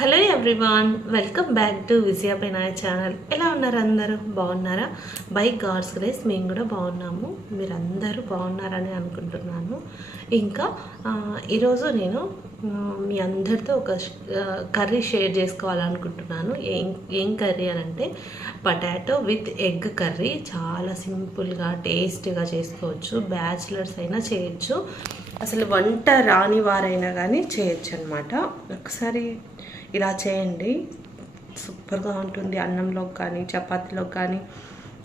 Hello everyone welcome back to Vijaya పెనాయ్ channel. ఎలా ఉన్నారు అందరూ? బాగున్నారా? బై గాడ్స్ గ్రేస్ మేము కూడా బాగున్నాము. మీరు అందరూ బాగున్నారని అనుకుంటున్నాను. ఇంకా ఈరోజు నేను మీ అందరితో ఒక కర్రీ షేర్ చేసుకోవాలనుకుంటున్నాను. ఏం ఏం కర్రీ అని అంటే పటాటో విత్ ఎగ్ కర్రీ. చాలా సింపుల్గా టేస్ట్గా చేసుకోవచ్చు. బ్యాచిలర్స్ అయినా చేయొచ్చు. అసలు వంట రాని వారైనా కానీ చేయొచ్చు అనమాట ఒకసారి ఇలా చేయండి. సూపర్గా ఉంటుంది. అన్నంలోకి కానీ చపాతీలోకి కానీ.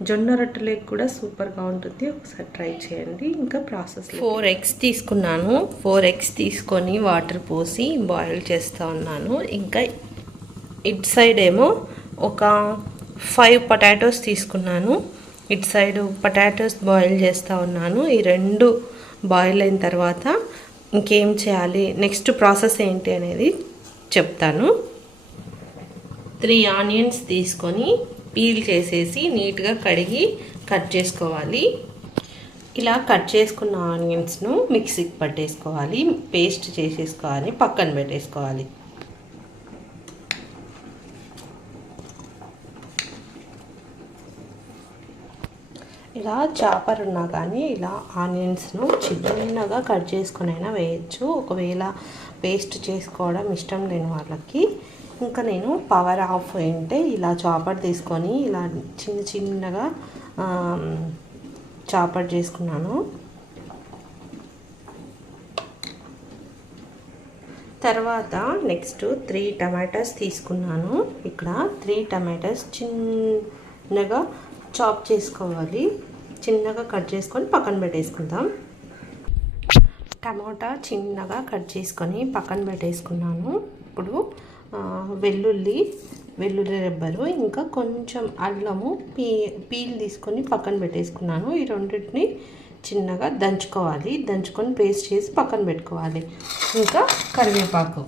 జొన్న రొట్టెలకు కూడా సూపర్గా ఉంటుంది. ఒకసారి ట్రై చేయండి. ఇంకా ప్రాసెస్ ఫోర్ ఎగ్స్ తీసుకున్నాను. ఫోర్ ఎగ్స్ తీసుకొని వాటర్ పోసి బాయిల్ చేస్తూ ఉన్నాను. ఇంకా ఇట్ సైడ్ ఏమో ఒక ఫైవ్ పొటాటోస్ తీసుకున్నాను. ఇట్ సైడ్ పొటాటోస్ బాయిల్ చేస్తూ ఉన్నాను. ఈ రెండు బాయిల్ అయిన తర్వాత ఇంకేం చేయాలి నెక్స్ట్ ప్రాసెస్ ఏంటి అనేది చెప్తాను. త్రీ ఆనియన్స్ తీసుకొని పీల్ చేసేసి నీట్గా కడిగి కట్ చేసుకోవాలి. ఇలా కట్ చేసుకున్న ఆనియన్స్ను మిక్సీకి పట్టేసుకోవాలి. పేస్ట్ చేసేసుకోవాలి. పక్కన పెట్టేసుకోవాలి. ఇలా చాపర్ ఉన్నా కానీ ఇలా ఆనియన్స్ను చిన్నగా కట్ చేసుకునైనా వేయచ్చు. ఒకవేళ పేస్ట్ చేసుకోవడం ఇష్టం లేని వాళ్ళకి ఇంకా నేను పవర్ ఆఫ్ అంటే ఇలా చాపర్ తీసుకొని ఇలా చిన్న చిన్నగా చాపర్ చేసుకున్నాను. తర్వాత నెక్స్ట్ త్రీ టమాటాస్ తీసుకున్నాను. ఇక్కడ త్రీ టమాటాస్ చిన్నగా చాప్ చేసుకోవాలి. చిన్నగా కట్ చేసుకొని పక్కన పెట్టేసుకుందాం. టమాటా చిన్నగా కట్ చేసుకొని పక్కన పెట్టేసుకున్నాను. ఇప్పుడు వెల్లుల్లి వెల్లుల్లి రెబ్బలు ఇంకా కొంచెం అల్లము పీ పీల్ తీసుకొని పక్కన పెట్టేసుకున్నాను. ఈ రెండింటిని చిన్నగా దంచుకోవాలి. దంచుకొని పేస్ట్ చేసి పక్కన పెట్టుకోవాలి. ఇంకా కరివేపాకు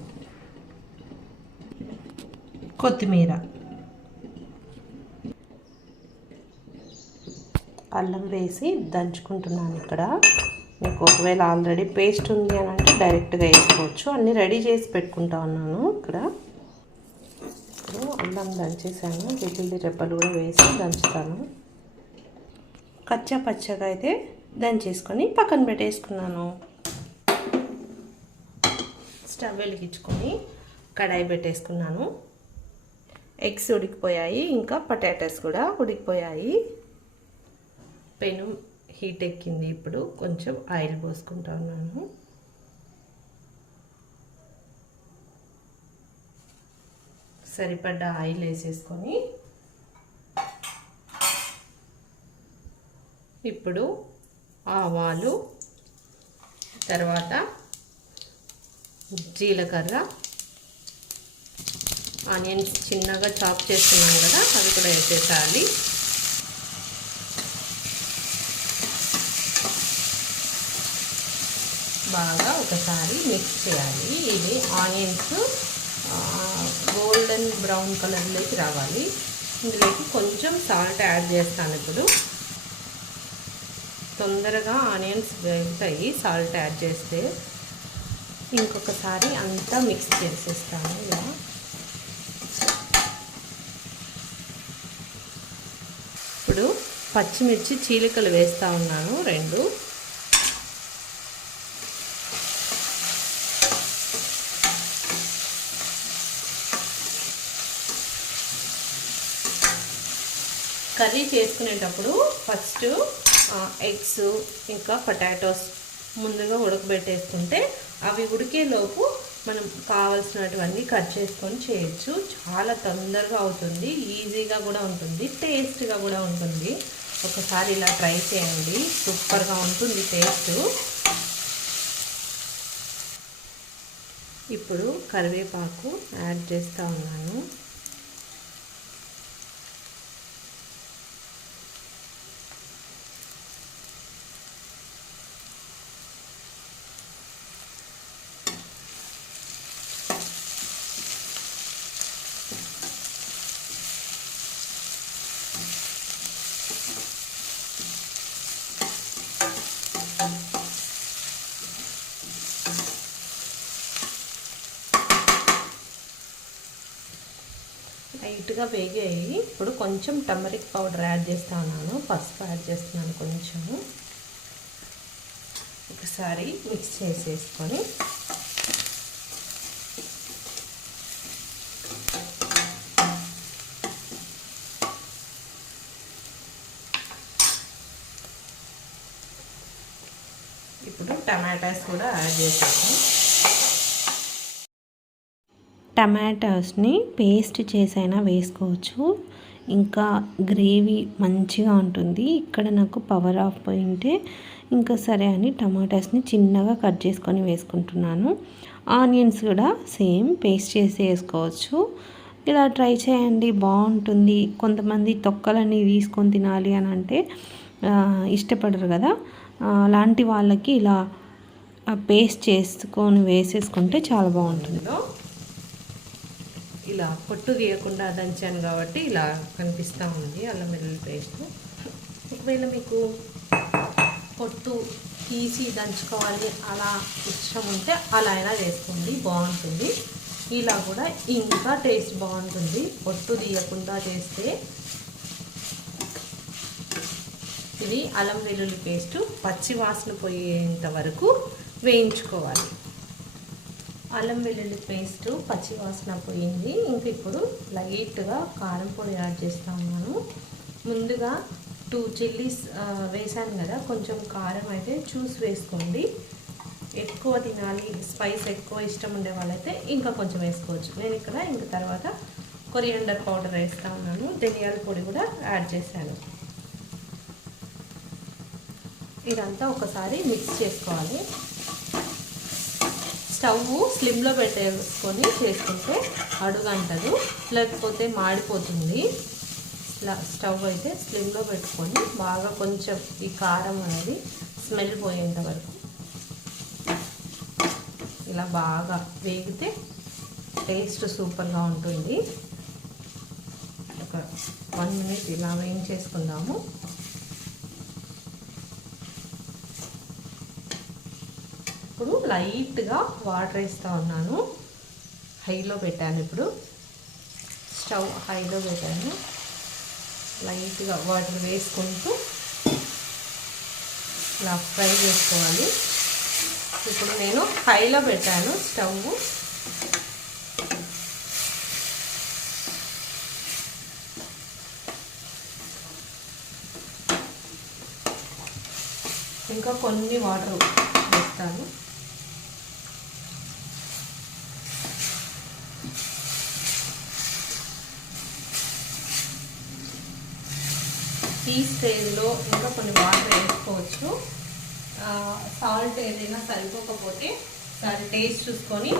కొత్తిమీర. అల్లం వేసి దంచుకుంటున్నాను ఇక్కడ. మీకు ఒకవేళ ఆల్రెడీ పేస్ట్ ఉంది అని అంటే డైరెక్ట్గా వేసుకోవచ్చు. అన్నీ రెడీ చేసి పెట్టుకుంటా ఉన్నాను ఇక్కడ. ఇప్పుడు అన్నం దంచేసాను. వెల్లుల్లి రెబ్బలు కూడా వేసి దంచుతాను. కచ్చా పచ్చగా అయితే దంచేసుకొని పక్కన పెట్టేసుకున్నాను. స్టవ్ వెలిగించుకొని కడాయి పెట్టేసుకున్నాను. ఎగ్స్ ఉడికిపోయాయి ఇంకా పొటాటోస్ కూడా ఉడికిపోయాయి. పెను హీట్ ఎక్కింది ఇప్పుడు. కొంచెం ఆయిల్ పోసుకుంటా ఉన్నాను. సరిపడ్డ ఆయిల్ వేసేసుకొని ఇప్పుడు ఆవాలు తర్వాత జీలకర్ర ఆనియన్స్ చిన్నగా చాప్ చేస్తున్నాం కదా అవి కూడా వేసేసాలి బాగా ఒకసారి మిక్స్ చేయాలి. ఇది ఆనియన్స్ గోల్డెన్ బ్రౌన్ కలర్లోకి రావాలి. ఇందులోకి కొంచెం సాల్ట్ యాడ్ చేస్తాను ఇప్పుడు. తొందరగా ఆనియన్స్ వేగుతాయి సాల్ట్ యాడ్ చేస్తే. ఇంకొకసారి అంతా మిక్స్ చేసేస్తాను ఇలా. ఇప్పుడు పచ్చిమిర్చి చీలికలు వేస్తూ ఉన్నాను రెండు. కర్రీ చేసుకునేటప్పుడు ఫస్ట్ ఎగ్స్ ఇంకా పొటాటోస్ ముందుగా ఉడకబెట్టేసుకుంటే అవి ఉడికేలోపు మనం కావాల్సినటువన్నీ కట్ చేసుకొని చేయొచ్చు. చాలా తొందరగా అవుతుంది ఈజీగా కూడా ఉంటుంది టేస్ట్గా కూడా ఉంటుంది. ఒకసారి ఇలా ట్రై చేయండి సూపర్గా ఉంటుంది టేస్ట్. ఇప్పుడు కరివేపాకు యాడ్ చేస్తూ ఉన్నాను. లైట్గా వేగాయి. ఇప్పుడు కొంచెం టర్మరిక్ పౌడర్ యాడ్ చేస్తా ఉన్నాను పసుపు యాడ్ చేస్తున్నాను కొంచెము ఒకసారి మిక్స్ చేసేసుకొని. ఇప్పుడు టమాటాస్ కూడా యాడ్ చేసాము టమాటాస్ని పేస్ట్ చేసైనా వేసుకోవచ్చు. ఇంకా గ్రేవీ మంచిగా ఉంటుంది. ఇక్కడ నాకు పవర్ ఆఫ్ పోయింటే ఇంకా సరే అని టమాటాస్ని చిన్నగా కట్ చేసుకొని వేసుకుంటున్నాను. ఆనియన్స్ కూడా సేమ్ పేస్ట్ చేసి వేసుకోవచ్చు. ఇలా ట్రై చేయండి బాగుంటుంది. కొంతమంది తొక్కలన్నీ తీసుకొని తినాలి అని అంటే ఇష్టపడరు కదా. అలాంటి వాళ్ళకి ఇలా పేస్ట్ చేసుకొని వేసేసుకుంటే చాలా బాగుంటుంది. ఇలా పొట్టు తీయకుండా దంచాను కాబట్టి ఇలా కనిపిస్తూ ఉంది అల్లం వెల్లుల్లి పేస్ట్. ఒకవేళ మీకు పొట్టు తీసి దంచుకోవాలి అలా ఇష్టం ఉంటే అలా అయినా చేసుకోండి బాగుంటుంది. ఇలా కూడా ఇంకా టేస్ట్ బాగుంటుంది. పొట్టు తీయకుండా చేస్తే ఇది అల్లం వెల్లుల్లి పేస్ట్ పచ్చి వాసన పోయేంత వరకు వేయించుకోవాలి. అల్లం వెల్లుల్లి పేస్ట్ పచ్చివాసన పోయింది. ఇంక ఇప్పుడు లైట్గా కారం పొడి యాడ్ చేస్తా ఉన్నాను ముందుగా టూ చిల్లీస్ వేసాను కదా కొంచెం కారం అయితే చూస్ వేసుకోండి. ఎక్కువ తినాలి స్పైస్ ఎక్కువ ఇష్టం ఉండే వాళ్ళైతే ఇంకా కొంచెం వేసుకోవచ్చు. నేను ఇక్కడ ఇంక తర్వాత కొరియండర్ పౌడర్ వేస్తా ఉన్నాను ధనియాల పొడి కూడా యాడ్ చేశాను. ఇదంతా ఒకసారి మిక్స్ చేసుకోవాలి. స్టవ్ స్లిమ్లో పెట్టేసుకొని చేసుకుంటే అడుగంటదు లేకపోతే మాడిపోతుంది. ఇలా స్టవ్ అయితే స్లిమ్లో పెట్టుకొని బాగా కొంచెం ఈ కారం అనేది స్మెల్ పోయేంత వరకు ఇలా బాగా వేగితే టేస్ట్ సూపర్గా ఉంటుంది. ఒక వన్ మినిట్ ఇలా వేయించేసుకుందాము. ఇప్పుడు లైట్గా వాటర్ వేస్తూ ఉన్నాను. హైలో పెట్టాను ఇప్పుడు. స్టవ్ హైలో పెట్టాను. లైట్గా వాటర్ వేసుకుంటూ ఇలా ఫ్రై చేసుకోవాలి. ఇప్పుడు నేను హైలో పెట్టాను స్టవ్. ఇంకా కొన్ని వాటర్ టీ స్టేజ్లో ఇంకా కొన్ని వాటర్ వేసుకోవచ్చు. సాల్ట్ ఏదైనా సరిపోకపోతే దాని టేస్ట్ చూసుకొని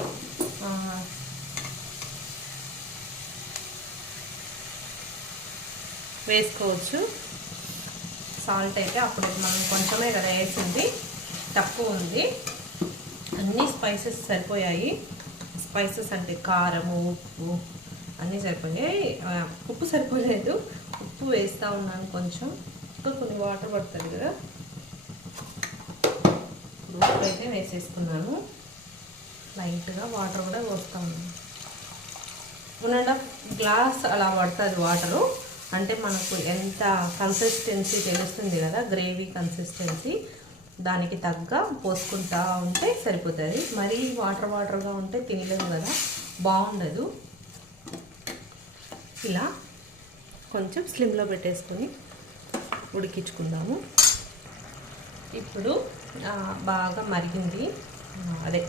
వేసుకోవచ్చు. సాల్ట్ అయితే అప్పుడు మనం కొంచెమే కదా వేసింది. తక్కువ ఉంది. అన్ని స్పైసెస్ సరిపోయాయి. స్పైసెస్ అంటే కారము ఉప్పు అన్నీ సరిపోయాయి. ఉప్పు సరిపోలేదు. ఉప్పు వేస్తూ ఉన్నాను కొంచెం. ఇంకా కొన్ని వాటర్ పడుతుంది కదా. ఇప్పుడు ఉప్పు అయితే వేసేసుకున్నాను. లైట్గా వాటర్ కూడా పోస్తూ ఉన్నాను. వన్ అండ్ హాఫ్ గ్లాస్ అలా పడుతుంది వాటరు. అంటే మనకు ఎంత కన్సిస్టెన్సీ తెలుస్తుంది కదా గ్రేవీ కన్సిస్టెన్సీ దానికి తగ్గ పోసుకుంటా ఉంటే సరిపోతుంది. మరీ వాటర్ వాటర్గా ఉంటే తినలేము కదా బాగుండదు. ఇలా కొంచెం స్లిమ్లో పెట్టేసుకొని ఉడికించుకుందాము. ఇప్పుడు బాగా మరిగింది. అదే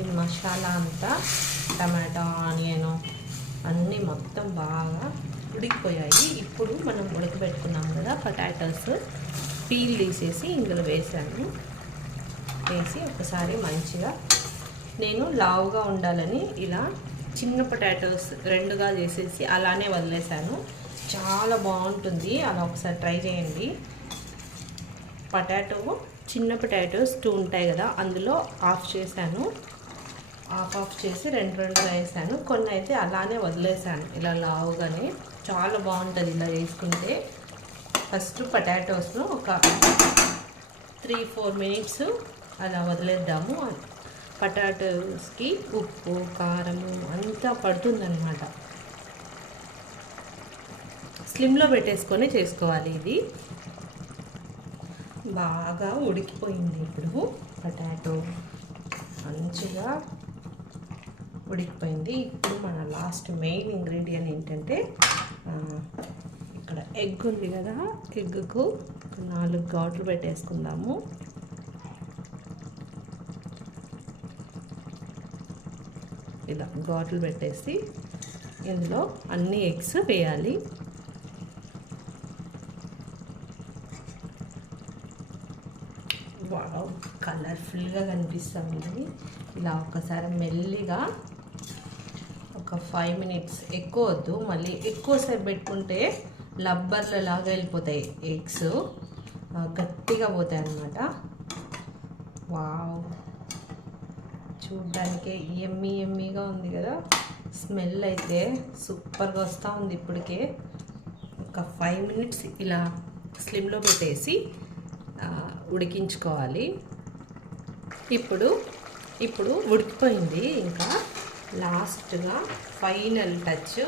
ఈ మసాలా అంతా టమాటా ఆనియన్ అన్నీ మొత్తం బాగా ఉడికిపోయాయి. ఇప్పుడు మనం ఉడకబెట్టుకున్నాం కదా పొటాటోస్. పీల్ తీసేసి ఇందులో వేసాను. వేసి ఒకసారి మంచిగా నేను లావుగా ఉండాలని ఇలా చిన్న పొటాటోస్ రెండుగా చేసేసి అలానే వదిలేసాను. చాలా బాగుంటుంది. అలా ఒకసారి ట్రై చేయండి. పొటాటో చిన్న పొటాటోస్ టూ ఉంటాయి కదా అందులో ఆఫ్ చేశాను. ఆఫ్ ఆఫ్ చేసి రెండు రెండు వేసాను. కొన్ని అయితే అలానే వదిలేసాను. ఇలా లావుగానే. చాలా బాగుంటుంది ఇలా వేసుకుంటే. ఫస్ట్ పొటాటోస్ను ఒక త్రీ ఫోర్ మినిట్స్ అలా వదిలేద్దాము. పొటాటోస్కి ఉప్పు కారము అంతా పడుతుందన్నమాట. స్లిమ్లో పెట్టేసుకొని చేసుకోవాలి ఇది. బాగా ఉడికిపోయింది ఇప్పుడు పొటాటో. మంచిగా ఉడికిపోయింది. ఇప్పుడు మన లాస్ట్ మెయిన్ ఇంగ్రీడియంట్ ఏంటంటే ఇక్కడ ఎగ్ ఉంది కదా ఎగ్కు నాలుగు ఘాట్లు పెట్టేసుకుందాము. ఇలా ఘాట్లు పెట్టేసి ఇందులో అన్ని ఎగ్స్ వేయాలి వావ్ కలర్ఫుల్గా కనిపిస్తుంది. ఇలా ఒకసారి మెల్లిగా ఒక ఫైవ్ మినిట్స్ ఎక్కువ వద్దు. మళ్ళీ ఎక్కువసేపు పెట్టుకుంటే లబ్బర్లు లాగా వెళ్ళిపోతాయి ఎగ్స్. గట్టిగా పోతాయి అన్నమాట. వావ్. చూడ్డానికి ఎమ్మి ఎమ్మిగా ఉంది కదా. స్మెల్ అయితే సూపర్గా వస్తూ ఉంది ఇప్పటికే. ఒక ఫైవ్ మినిట్స్ ఇలా స్లిమ్లో పెట్టేసి ఉడికించుకోవాలి. ఇప్పుడు ఇప్పుడు ఉడికిపోయింది. ఇంకా లాస్ట్గా ఫైనల్ టచ్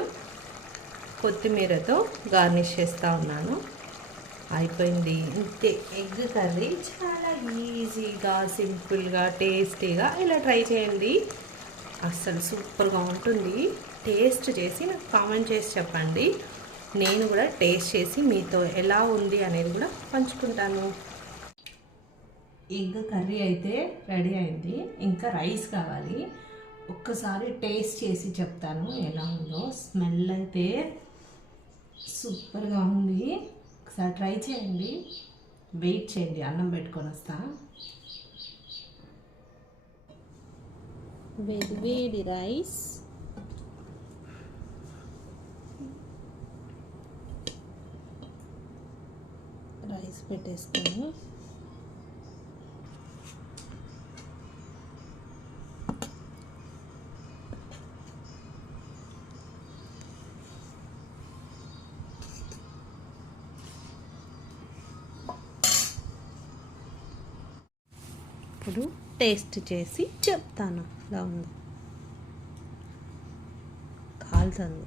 కొత్తిమీరతో గార్నిష్ చేస్తూ ఉన్నాను. అయిపోయింది. ఇంతే. ఎగ్ కర్రీ చాలా ఈజీగా సింపుల్గా టేస్టీగా ఇలా ట్రై చేయండి. అస్సలు సూపర్గా ఉంటుంది. టేస్ట్ చేసి నాకు కామెంట్ చేసి చెప్పండి. నేను కూడా టేస్ట్ చేసి మీతో ఎలా ఉంది అనేది కూడా పంచుకుంటాను. ఎగ్ కర్రీ అయితే రెడీ అయింది. ఇంకా రైస్ కావాలి. ఒక్కసారి టేస్ట్ చేసి చెప్తాను ఎలా ఉందో. స్మెల్ అయితే సూపర్గా ఉంది. ఒకసారి ట్రై చేయండి. వెయిట్ చేయండి. అన్నం పెట్టుకొని వస్తా. వేడి వేడి రైస్ రైస్ పెట్టేస్తాను టేస్ట్ చేసి చెప్తాను. ఇలా ఉంది. కాలుతుంది